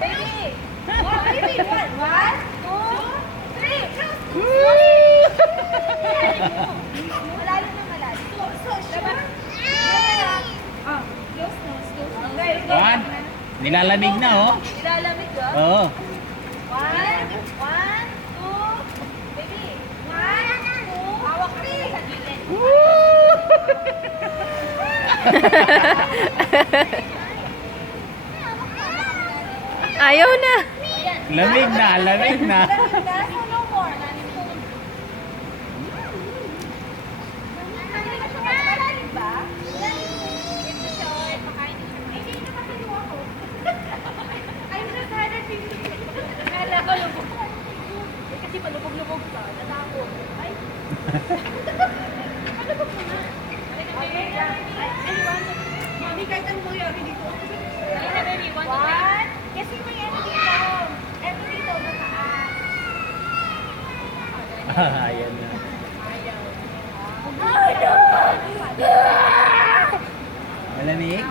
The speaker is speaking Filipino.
Baby! One, baby! One, two, three! Malalim na malalim. So, sure. Ah, close nose, close nose. Very good. One. Nilalamig na, oh. Nilalamig ka? Oo. One, two, baby. One, two, hawak ka rin sa gilid. Ayaw na. Ayan. Lamig na, lamig na. Lamig na, so no more. Malalim ba? Ito short, makain din siya. Hindi na makaluwa ko. I'm just had a feeling. Kala ko lubog. Kasi palubog-lubog ka. Natakot. Ay. Palubog mo na. Mami, kahit anong mangyari dito. One. Kasi may ano dito. Ano dito, mataas. Ayan na. Ayaw. Malamig?